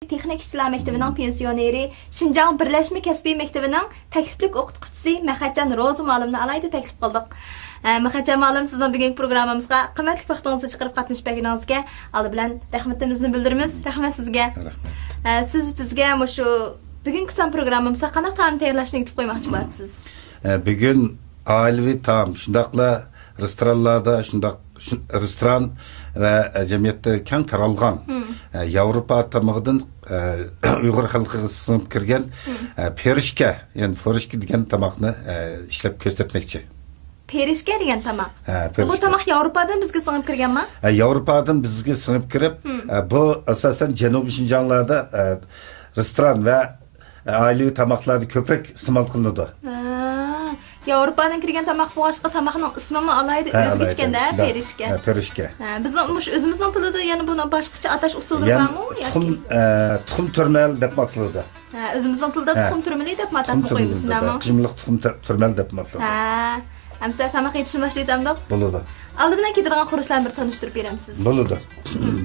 Texnik İşçiler Mektebi'nin pensiyoneri, Şinjan Birleşme Kesbi Mektebi'nin tekliflik okutucusu Mehmetcan Rozu muallimni alayda teklif qildik. Mehmetcan muallim sizning bugungi programmamizga qimmatli vaqtingizni chiqarib qatnashganingizga aldi bilan rahmatimizni bildiramiz. Rahmat sizga. Rahmat. Siz bizga shu bugungi son programmamizda qanday taom tayyorlashni aytib qo'ymoqchi bo'lasiz? Bugun oilaviy taom, shundaqla restoranlarda, shundaq restoran ve cemiyette keng taralgan Yevropa tamağından Uyghur halkı sınıp kirgen perişke, yani perişke degan tamakni işlep ko'rsatmoqchi. Perişke degan tamak. Bu tamak Yevropadan bizga sınıp kirganmi? Yevropadan bizga sınıp kirib, bu asosan Janubiy Shinjonglarda restoran ve ailevi tamaklarda ko'proq iste'mol qilinadi. Yevropadan kirgan tamak boshqa tamakning ismini alaydi o'ziga chiqanda perishka. Perishka. Bizning o'zimizning tilida yana buni boshqacha atash usullari bormi yoki? Tuxum turmal deb ataladi. O'zimizning tilida tuxum turmali deb atab qo'yamiz, nima? Qimliq tuxum turmal deb ataladi. Amsa tamak yetishni boshlaytamdiq. Bo'ladi. Aldi bilan keladigan qurilishlarni bir tanishtirib beramsiz. Bo'ladi.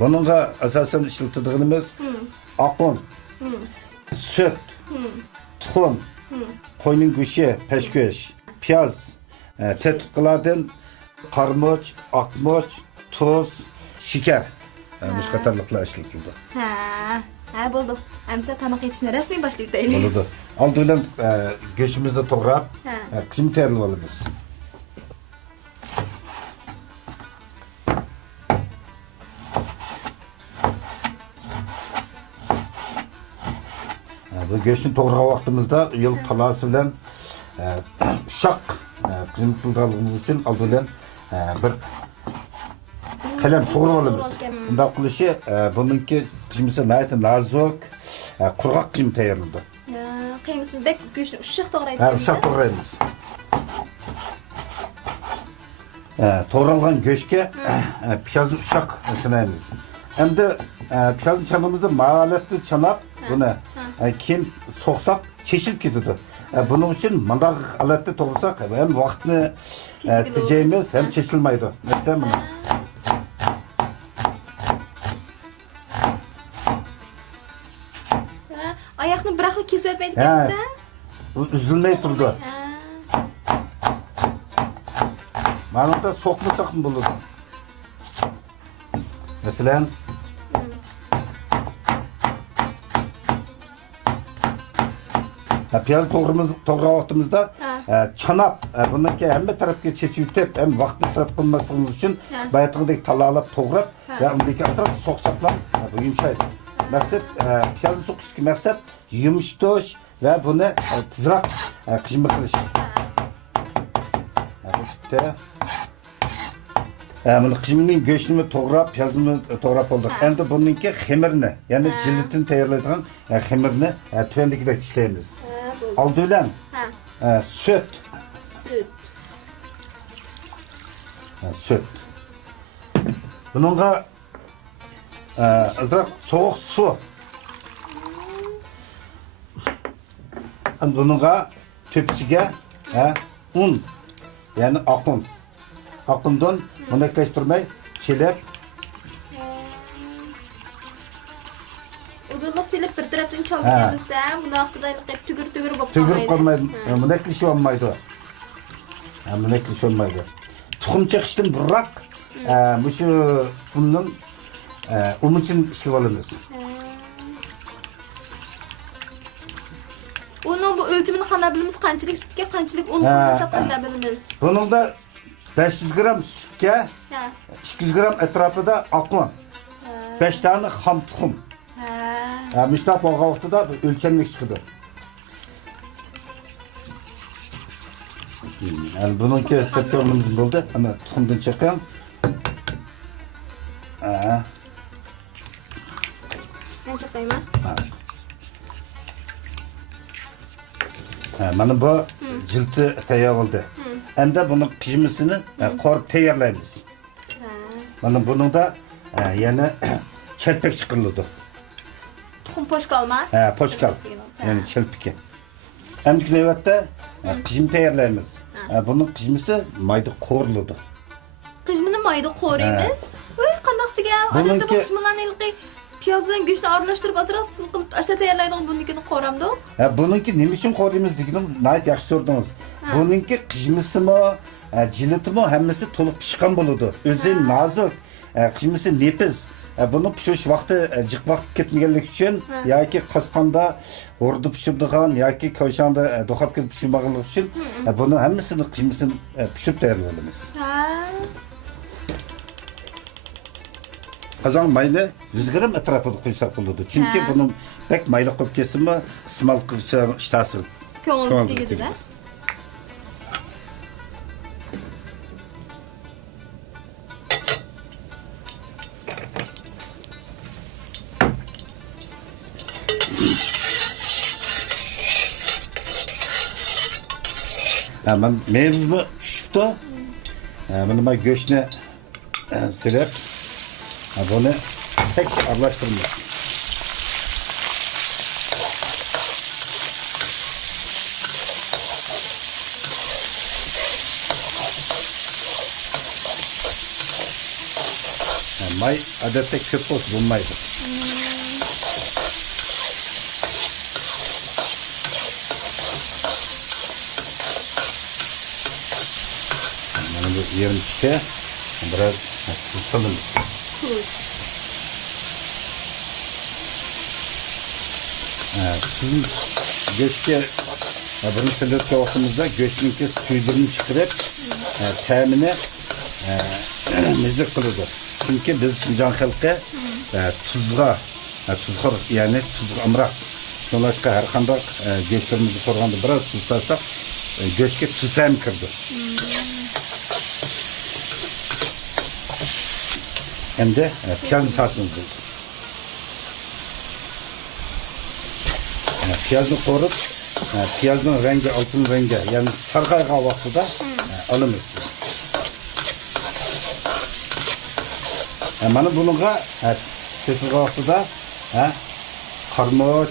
Buningga asosan ishlatadiganimiz oqun, süt, tuxum, qo'yning go'shti, peshko'sh, piyoz, tetutqilardan qarmoch, oqmoch, tuz, shakar, bu qatorliqlar ishlatildi. Ha, bo'ldi. Amsa tamak yetishni rasmiy boshlayib deylik. Bo'ladi. Oldi bilan go'shtimizni to'g'rab, qism tayyorlab olamiz. Bu go'shtni to'g'rab vaqtimizda yil talasi bilan uşaq qizim qildığımız için oldi bilan bir kalem so'g'rab olamiz. Bunday qilishi buningki qimisi nayt nazoq, qurg'oq qim tayyorlanadi. Qiymasini bek go'shtni uşaq to'g'raydi. Uşaq to'g'raymiz. To'g'ralgan go'shtga piyozni uşaq sanaymiz. Endi piyozni chanamizda ma'alatli chanab buni keyin so'qsaq cheshib ketadi. Bunun için mandaq alatda to'g'risak hem vaqtni tejaymiz, hem cheshilmaydi. Mesela buni. Oyoqni biraqli kesib o'tmaydi ekansiz-da? Uzilmay turdi. Mana bunda so'qmasak ham bo'ladi. Masalan, piyoz to'g'rab vaqtimizda chanab, buniki hamma tarafga chechib o'tib, ham vaqtni isrof qilmasligimiz uchun bayatgidek talalab to'g'rab va undagi atrof so'qsaqlar bu yumshaydi. Maqsad piyozni so'qishdagi maqsad yumshatish va buni tezroq qijma qilish. Bunu qijimning go'shtini to'g'rab, piyozni to'g'rab oldik. Endi buningki xemirni, ya'ni jilitini tayyorlaydigan xemirni tuvandagidek ishlaymiz. Oldi bilan süt. Süt. Buningga azroq sovuq suv. Buningga tepsiga un, ya'ni oqun. Oqundan monoklashtirmay chelab Udulluq silib bir tarafdan chalganimizda buni vaqtida tugir bo'lib qolmaydi. Tugir qolmaydi. Monoklash olmaydi. Monoklash olmaydi. Tuxum chaqishdan burroq shu bunning umuchin ishlab olamiz. Uning bu o'lchimini qanday bilamiz? Qanchalik sutga, qanchalik un qo'shsa qanday bilamiz? Buningda 500 gram sütke, 200 gram etrafında oqun, 5 tane xam tuxum. Müştaq bo'lgan vaqtida o'lchamlik chiqadi. Yani bununki sektorimiz bo'ldi. Ana tuxumdan chiqqan. Men chiqayman. Mana bu jilti tayyor bo'ldi. Endi buni qijmisini qorib tayyorlaymiz. Mana buningda yana chelpik chiqariladi. Tuxum poshkalmi? Poshkal. Yani chelpiki. Endi navbatda qijim tayyorlaymiz. Buning qijmisi mayda qo'riladi. Qijmini mayda qo'raymiz. Voy, qandaqsiga odatda bu qijmlarni piyoz bilan go'shtni aralashtirib ozroq suv qilib ashta tayyorlaydigan bunikini qo'ramdi. Buniki nima uchun qo'raymiz deganim nayt yaxshi so'radingiz. Buniki qijmisimi, jilitimi hammasi to'liq pishgan bo'ladi. O'zi nozik, qijmisi nepiz. Buni pishirish vaqti jiq vaqt ketmaganlik uchun yoki qasqonda o'rda pishirdigan yoki ko'shanda do'qab kelib pishirmaganlik uchun buni hammasini qijmisini pishirib tayyorlaymiz. Qazon mayli 100 gram atrofida qo'ysak bo'ladi. Chunki buni pek mayli qo'yib kesimi iste'mol qilish ishtasi ko'ngil tegadi-da. Ben mevzimi tushibdi. Buni men go'shtni silib, buni tekrar aralashtiramiz. May odatda ko'p bo'lsa bo'lmaydi. Yerim pişe, biraz ısıtalım. Sizin göçke, bunu söylediği vaktimizde göçünki suyunu çıkarıp temini müzik kılıyordu. Çünkü biz Şinjan halkı tuzga, tuzkor yani tuzga amrak. Sonuçta her kanda göçlerimizi korgandı biraz tuz sarsak göçke tuz tem kırdı. Hem de piyaz sarsınız. Piyazını korup, piyazın rengi altın rengi, yani sarkayga vakti da alınız. Bana bununla tepki vakti da karmoç,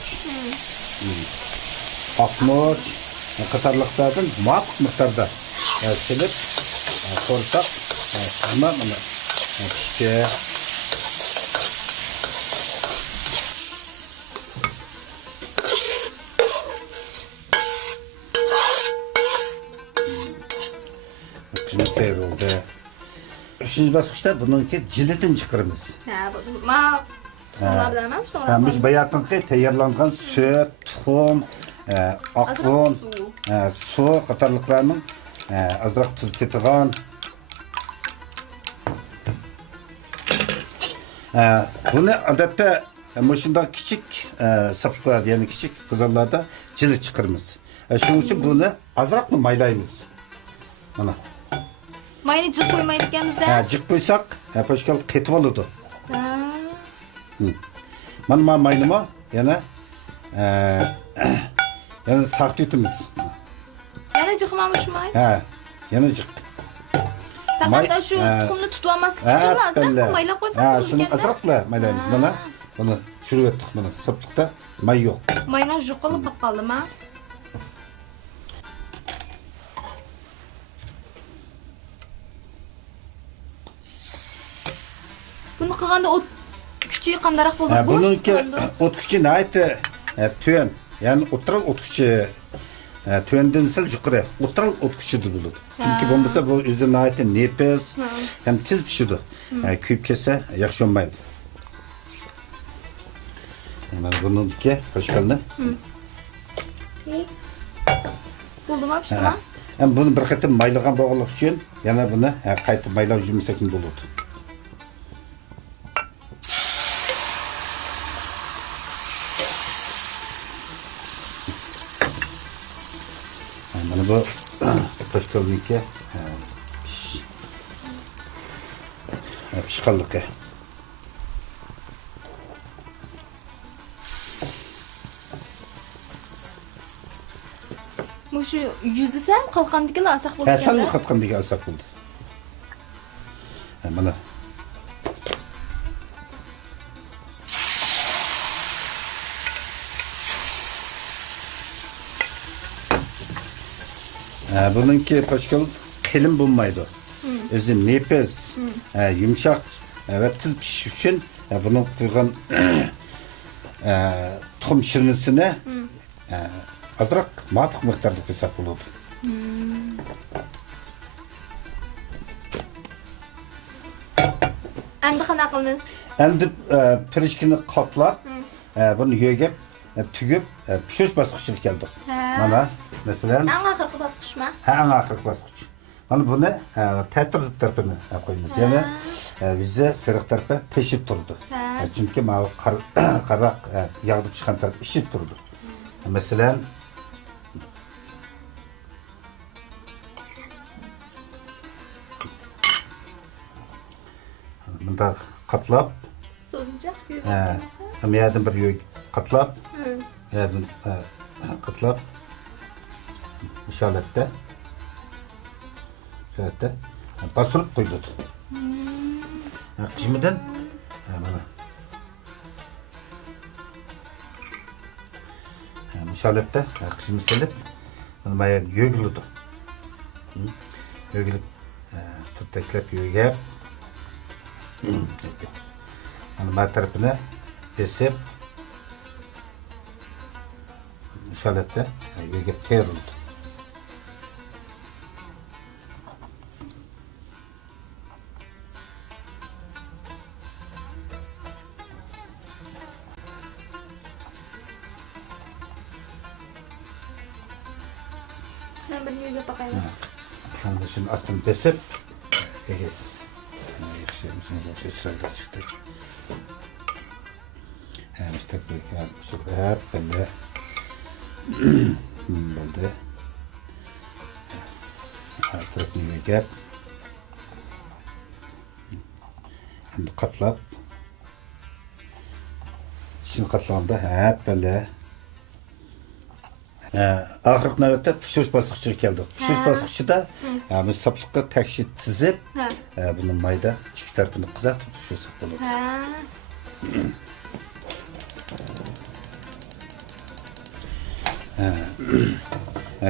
akmoç, katarlıklardan muhakkak miktarda silip korusak, kızma bunu. İşte kızımız tayyor oldu. Üçüncü basınçta bununki jilitini çıkarımız. Biz bayatınki tayyorlangan süt, tuxum, akun, su qatarlıklarının azroq tuz tetigan. Bunu odatda shunday kichik saplar, ya'ni kichik qizillarda jilit chiqaramiz. Shuning uchun buni ozroq maylaymiz. Mana. Mayni jiq qo'ymaydiganmizda? Jiq qo'ysak, poshkal qetib oladi. Mana maynimi yana saqt yutimiz. Yana jiqmamış may? Yana jiq. Faqat shu tuxumni tutib olmaslik uchun azroq maylab qo'ysak bo'ladi. Shuni azroqla maylaymiz. Mana buni tushirib etdik mana. Saptiqda may yo'q. Mayni juqilib qolib qoldimi? Buni qilganda o't kuchi qandaroq bo'ladi? Buniki o't kuchi nayt tuen. Ya'ni o'tiral o't kuchi tüenden sal yukarı otural o't kuchidir bo'ladi. Chunki bo'lmasa bu o'zini aytdi nepes ham tez pishadi. Kuyib ketsa yaxshi olmaydi. Mana buniki poshkalni. Bo'ldimi, pishdimi? Ham buni bir qatim maylagan bo'lganlik uchun yana buni qaytib maylab yurmasak bo'ladi. Mana bu poshkalniki pishqanligi. Mushu yuzi sal qalqandiklar asaq bo'ldi. Sal qalqandiki asaq bo'ldi. Mana bununki poshkal qalin bo'lmaydi. O'zi nepes, yumshoq va tez pishish uchun Bunun koygan tuxum şirinisini azırak matuk miktarda koysak buludu. Endi qana qilamiz? Endi pirishkini qatlab, bunu yegib, tugib, pishirish bosqichiga keldik. Mana, masalan, Eng oxirgi bosqichmi? Ha, eng oxirgi bosqich. Mana buni ta'tir tarafini qo'yamiz. Ya'ni viza sariq tarafi teshib turdi. Chunki mana qaraq yog'da chiqqan taraf ishib turdi. Masalan, bunda qatlab, So'zincha bu yerdan bir yo'q qatlab, yerdan qatlab insholatda bastırıp koyuldu. Kışmıdan mana insholatda kışmı silib mana yo'g'ildi. Yo'g'ilib tutaklab yo'g'ab mana bu tarafini kesib insholatda yo'g'ab tayyorlandı. Ben bir yo'g'a bakayım. Şimdi şimdi astım kesip egesiz. Yakışıyormuşsunuz o şey çırayla çıktı. Hem işte bu hep böyle böyle artık ne gap. Şimdi katlap. Şimdi katlamda hep böyle Ahırıq növbətdə pişiriş basqıçıya gəldik. Pişiriş basqıçıda biz saplıqqa təkşi tizib, bunun mayda iki tərəfini qızartıb pişirsək olur.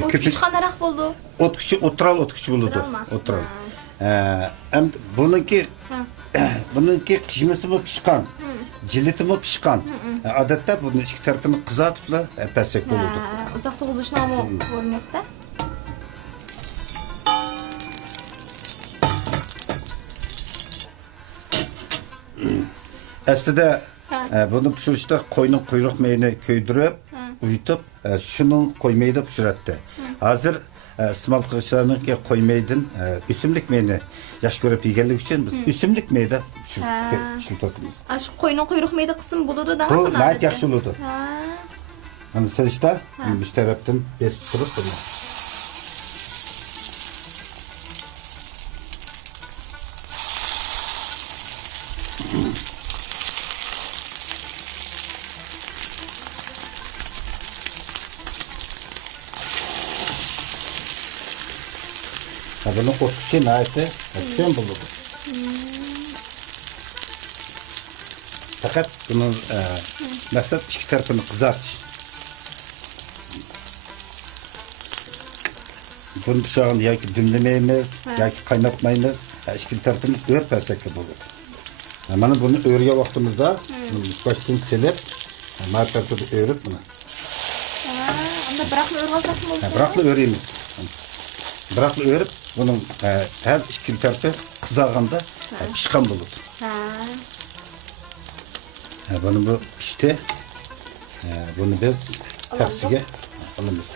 Ot küçük qanaraq buldu? Ot küçük, otural buludu. Otural. Bununki qişmisi mi pişqan, jiliti mi pişqan. Adətdə bunun iki tərəfini qızartıbla pərsək bulurdu. Uzaq to'g'izishni ham o'rnatda. Aslida bunu pishirishda qo'yning quyruq mayini ko'ydirib, uyutib, shuni qo'ymayda pishiradi. Hozir iste'mol qiluvchilarningki qo'ymaydan o'simlik mayini yaxshi ko'rib yeganligi uchun biz o'simlik mayda pishirib Shu qo'yning quyruq mayda qism bo'ladi-da. Bu nayt yaxshi bo'ladi. Hani silishda bir tarafdan besib turib turadi. Bunu qo'shishi naytı sen bo'ladi. Faqat bunun maqsad ikki tarafini qizartish. Bunu pişirgan yoki dimlamaymiz, yoki qaynatmaymiz, ikki tarafini o'rib bersak bo'ladi. Mana buni o'rgan vaqtimizda boshdan silib, mana tarafini o'rib buni. Unda biroqni o'rg'azsak bo'ladi. Biroqni o'raymiz. Biroqni o'rib, bunun her ikki tarafı qizarganda pishgan bo'ladi. Bunu bu pişti. Bunu biz tepsiga olamiz.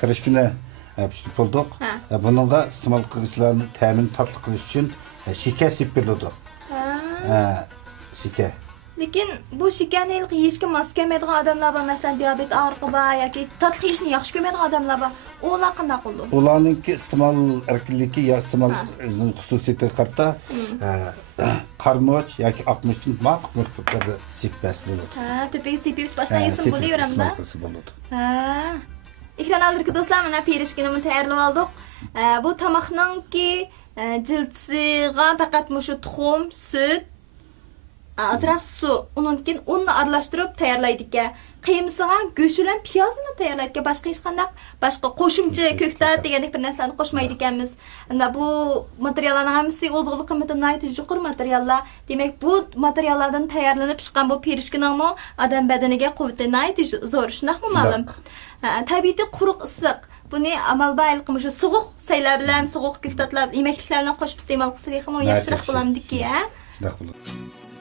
Pirishkini pishirib bo'ldik. Buningda iste'mol qiluvchilarning ta'mini tatli qilish uchun shakar sepib beriladi. Shakar. Lekin bu shakarni yeyishga mos kelmaydigan odamlar bor, masalan, diabet og'rig'i bor yoki tatli yeyishni yaxshi ko'rmaydigan odamlar bor. Ular qanday qildi? Ularningki iste'mol erkinligi yo iste'mol xususiyatiga qarata qarmoch yoki oqmoch uchun ma'qul miqdorda sepib bo'ladi. To'piga sepib boshdan yesin bo'laveramda. Ekran aldırki dostlar, mana pirishkinimi tayyorlab oldik. Bu tamoqninki jiltsiga faqat mushu tuxum, süt, azroq su, undan keyin unni aralashtirib tayyorlaydi ekan. Qiymasiga go'sht bilan piyozni tayyorlaydi ekan. Boshqa hech qanday boshqa qo'shimcha ko'ktat degandek bir narsalarni qo'shmaydi ekanmiz. Unda bu materiallarning hammasi o'zg'iliq qiymati yuqori materiallar. Demak, bu materiallardan tayyorlanib chiqqan bu pirishkiningmi odam badaniga quvvati zo'r. Shundaqmi ma'lum? Tabiiy quruq issiq. Buni amalda shu sovuq saylar bilan, sovuq ko'ktatlar, yemekliklar bilan qo'shib iste'mol qilsak ham yaxshiroq bo'lamdiki, ha? Shunday bo'ladi.